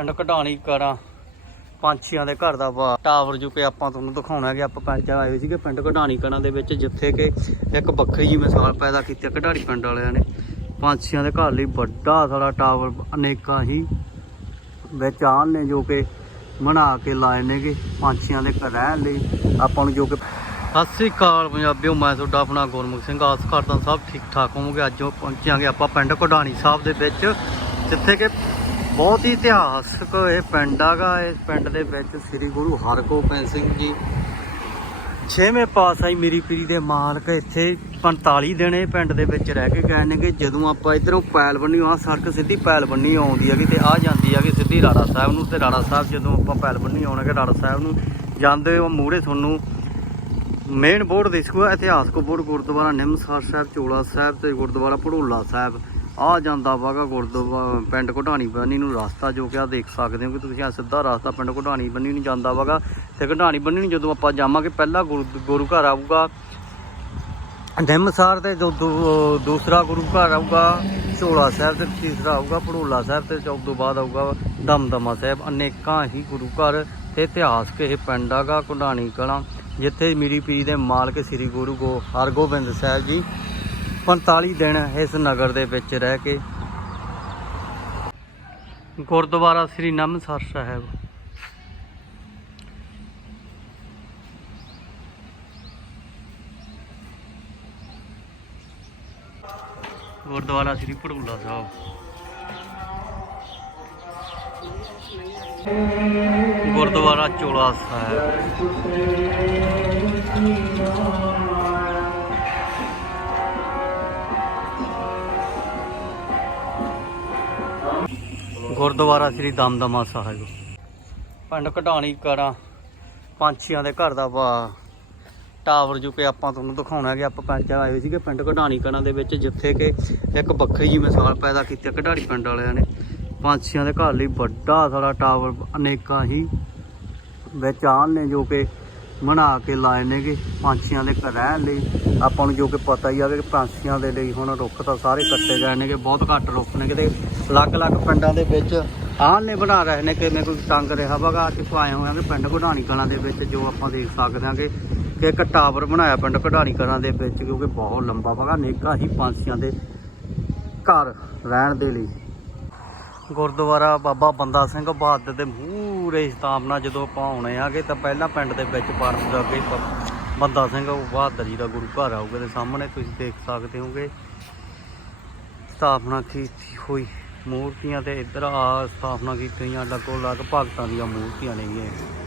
ਪਿੰਡ ਕਢਾਣੀ ਕਰਾਂ, ਪੰਛੀਆਂ ਦੇ ਘਰ ਦਾ ਵਾ ਟਾਵਰ ਜੋ ਕਿ ਆਪਾਂ ਤੁਹਾਨੂੰ ਦਿਖਾਉਣਾ ਕਿ ਆਪਾਂ ਪੰਜ ਆਏ ਸੀਗੇ ਪਿੰਡ ਕਢਾਣੀ ਕਰਾਂ ਦੇ ਵਿੱਚ, ਜਿੱਥੇ ਕਿ ਇੱਕ ਵੱਖਰੀ ਜੀ ਮਿਸਾਲ ਪੈਦਾ ਕੀਤੀ ਹੈ ਕਢਾਣੀ ਪਿੰਡ ਵਾਲਿਆਂ ਨੇ। ਪੰਛੀਆਂ ਦੇ ਘਰ ਲਈ ਵੱਡਾ ਸਾਰਾ ਟਾਵਰ ਅਨੇਕਾਂ ਹੀ ਵਿੱਚ ਆਉਣ ਨੇ ਜੋ ਕਿ ਬਣਾ ਕੇ ਲਾਏ ਨੇਗੇ ਪੰਛੀਆਂ ਦੇ ਘਰ ਰਹਿਣ ਲਈ। ਆਪਾਂ ਨੂੰ ਜੋ ਕਿ ਸਤਿ ਸ੍ਰੀ ਅਕਾਲ ਪੰਜਾਬੀਓ, ਮੈਂ ਤੁਹਾਡਾ ਆਪਣਾ ਗੁਰਮੁਖ ਸਿੰਘ। ਆਸ ਕਰਦਾ ਸਭ ਠੀਕ ਠਾਕ ਹੋਵੋਗੇ। ਅੱਜ ਉਹ ਪਹੁੰਚਾਂਗੇ ਆਪਾਂ ਪਿੰਡ ਕਢਾਣੀ ਸਾਹਿਬ ਦੇ ਵਿੱਚ, ਜਿੱਥੇ ਕਿ ਬਹੁਤ ਹੀ ਇਤਿਹਾਸਕ ਇਹ ਪਿੰਡ ਹੈਗਾ। ਇਸ ਪਿੰਡ ਦੇ ਵਿੱਚ ਸ੍ਰੀ ਗੁਰੂ ਹਰਗੋਬਿੰਦ ਸਿੰਘ ਜੀ ਛੇਵੇਂ ਪਾਤਸ਼ਾਹੀ ਮੀਰੀ ਪੀਰੀ ਦੇ ਮਾਲਕ ਇੱਥੇ 45 ਦਿਨ ਇਹ ਪਿੰਡ ਦੇ ਵਿੱਚ ਰਹਿ ਕੇ ਗਏ ਨੇਗੇ। ਜਦੋਂ ਆਪਾਂ ਇਧਰੋਂ ਪੈਲ ਬੰਨੀ ਆ ਸੜਕ ਸਿੱਧੀ ਪੈਲ ਬੰਨੀ ਆਉਂਦੀ ਹੈਗੀ ਤੇ ਆ ਜਾਂਦੀ ਹੈਗੀ ਸਿੱਧੀ ਰਾੜਾ ਸਾਹਿਬ ਨੂੰ। ਤੇ ਰਾੜਾ ਸਾਹਿਬ ਜਦੋਂ ਆਪਾਂ ਪੈਲ ਬੰਨੀ ਕਿ ਰਾੜਾ ਸਾਹਿਬ ਨੂੰ ਜਾਂਦੇ ਹੋ ਮੂਹਰੇ ਤੁਹਾਨੂੰ ਮੇਨ ਬੋਰਡ ਦਿਸੂਗਾ, ਇਤਿਹਾਸਕ ਬੋਰਡ ਗੁਰਦੁਆਰਾ ਨਿੰਮਸਰ ਸਾਹਿਬ, ਚੋਲਾ ਸਾਹਿਬ ਤੇ ਗੁਰਦੁਆਰਾ ਭੜੋਲਾ ਸਾਹਿਬ। ਆ ਜਾਂਦਾ ਵਾਗਾ ਗੁਰਦੁਆਰਾ, ਪਿੰਡ ਘਟਾਣੀ ਬੰਨੀ ਨੂੰ ਰਸਤਾ ਜੋ ਕਿ ਆ ਦੇਖ ਸਕਦੇ ਹੋ ਕਿ ਤੁਸੀਂ ਆ ਸਿੱਧਾ ਰਸਤਾ ਪਿੰਡ ਘਟਾਣੀ ਬੰਨੀ ਨੂੰ ਜਾਂਦਾ ਵਾਗਾ। ਤੇ ਘਟਾਣੀ ਬੰਨੀ ਨੂੰ ਜਦੋਂ ਆਪਾਂ ਜਾਵਾਂਗੇ, ਪਹਿਲਾ ਗੁਰੂ ਗੁਰੂ ਘਰ ਆਊਗਾ। ਨਿੰਮਸਰ ਤੇ ਦੋ- ਦੂਸਰਾ ਗੁਰੂ ਘਰ ਆਊਗਾ, ਝੋਲਾ ਸਾਹਿਬ ਤੇ ਤੀਸਰਾ ਆਊਗਾ ਪੜੋਲਾ ਸਾਹਿਬ ਤੇ ਉਸ ਤੋਂ ਬਾਅਦ ਆਊਗਾ ਦਮਦਮਾ ਸਾਹਿਬ। ਅਨੇਕਾਂ ਹੀ ਗੁਰੂ ਘਰ ਤੇ ਇਤਿਹਾਸਕ ਇਹ ਪਿੰਡ ਹੈਗਾ ਘੁੰਡਾਣੀ ਕਲਾਂ, ਜਿੱਥੇ ਮੀਰੀ ਪੀਰੀ ਦੇ ਮਾਲਕ ਸ੍ਰੀ ਗੁਰੂ ਗੋ ਹਰਗੋਬਿੰਦ ਸਾਹਿਬ ਜੀ 45 ਦਿਨ ਇਸ ਨਗਰ ਦੇ ਵਿੱਚ ਰਹਿ ਕੇ ਗੁਰਦੁਆਰਾ ਸ੍ਰੀ ਨਮਸਰ ਸਾਹਿਬ। ਗੁਰਦੁਆਰਾ ਸ੍ਰੀ ਭੜੂਲਾ ਸਾਹਿਬ। ਗੁਰਦੁਆਰਾ ਚੋਲਾ ਸਾਹਿਬ। ਗੁਰਦੁਆਰਾ ਸ੍ਰੀ ਦਮਦਮਾ ਸਾਹਿਬ। ਪਿੰਡ ਕਢਾਣੀ ਕਰਾਂ, ਪੰਛੀਆਂ ਦੇ ਘਰ ਦਾ ਵਾ ਟਾਵਰ ਜੋ ਕਿ ਆਪਾਂ ਤੁਹਾਨੂੰ ਦਿਖਾਉਣਾ ਕਿ ਆਪਾਂ ਪੰਜ ਆਏ ਹੋਏ ਸੀਗੇ ਪਿੰਡ ਕਢਾਣੀ ਕਰਾਂ ਦੇ ਵਿੱਚ, ਜਿੱਥੇ ਕਿ ਇੱਕ ਵੱਖਰੀ ਜੀ ਮਿਸਾਲ ਪੈਦਾ ਕੀਤੀ ਹੈ ਪਿੰਡ ਵਾਲਿਆਂ ਨੇ। ਪੰਛੀਆਂ ਦੇ ਘਰ ਲਈ ਵੱਡਾ ਸਾਰਾ ਟਾਵਰ ਅਨੇਕਾਂ ਹੀ ਵਿੱਚ ਆਉਣ ਨੇ ਜੋ ਕਿ ਬਣਾ ਕੇ ਲਾਏ ਨੇਗੇ, ਪੰਛੀਆਂ ਦੇ ਘਰ ਰਹਿਣ ਲਈ। ਆਪਾਂ ਨੂੰ ਜੋ ਕਿ ਪਤਾ ਹੀ ਆ ਕਿ ਪੰਛੀਆਂ ਦੇ ਲਈ ਹੁਣ ਰੁੱਖ ਤਾਂ ਸਾਰੇ ਕੱਟੇ ਗਏ ਨੇਗੇ, ਬਹੁਤ ਘੱਟ ਰੁੱਖ ਨੇ ਕਿਤੇ ਅਲੱਗ-ਅਲੱਗ ਪਿੰਡਾਂ ਦੇ ਵਿੱਚ ਆਹ ਨੇ ਬਣਾ ਰਹੇ ਨੇ, ਕਿਵੇਂ ਕੋਈ ਟੰਗ ਰਿਹਾ ਵਗਾ ਅੱਜ ਤੋਂ ਹੋਏ ਆ ਕਿ ਪਿੰਡ ਘੁਡਾਣੀ ਕਲਾਂ ਦੇ ਵਿੱਚ ਜੋ ਆਪਾਂ ਦੇਖ ਸਕਦੇ ਹਾਂ ਕਿ ਇੱਕ ਟਾਵਰ ਬਣਾਇਆ ਪਿੰਡ ਘੁਡਾਣੀ ਕਲਾਂ ਦੇ ਵਿੱਚ, ਕਿਉਂਕਿ ਬਹੁਤ ਲੰਬਾ ਵਗਾ ਨੇਕਾ ਹੀ ਪੰਛੀਆਂ ਦੇ ਘਰ ਰਹਿਣ ਦੇ ਲਈ। ਗੁਰਦੁਆਰਾ ਬਾਬਾ ਬੰਦਾ ਸਿੰਘ ਬਹਾਦਰ ਦੇ ਮੂਹਰੇ ਸਥਾਪਨਾ ਜਦੋਂ ਆਪਾਂ ਆਉਣੇ ਆਗੇ ਤਾਂ ਪਹਿਲਾਂ ਪਿੰਡ ਦੇ ਵਿੱਚ ਪਾਰਕ ਜਾ ਕੇ ਬੰਦਾ ਸਿੰਘ ਬਹਾਦਰ ਜੀ ਦਾ ਗੁਰੂ ਘਰ ਆਊਗਾ ਤੇ ਸਾਹਮਣੇ ਤੁਸੀਂ ਦੇਖ ਸਕਦੇ ਹੋਗੇ। ਸਥਾਪਨਾ ਕੀਤੀ ਹੋਈ ਮੂਰਤੀਆਂ ਤੇ ਇੱਧਰ ਆ ਸਥਾਪਨਾ ਕੀਤੀਆਂ ਲੱਗੋ ਲੱਗ ਭਗਤਾਂ ਦੀਆਂ ਮੂਰਤੀਆਂ ਨੇ ਇਹ।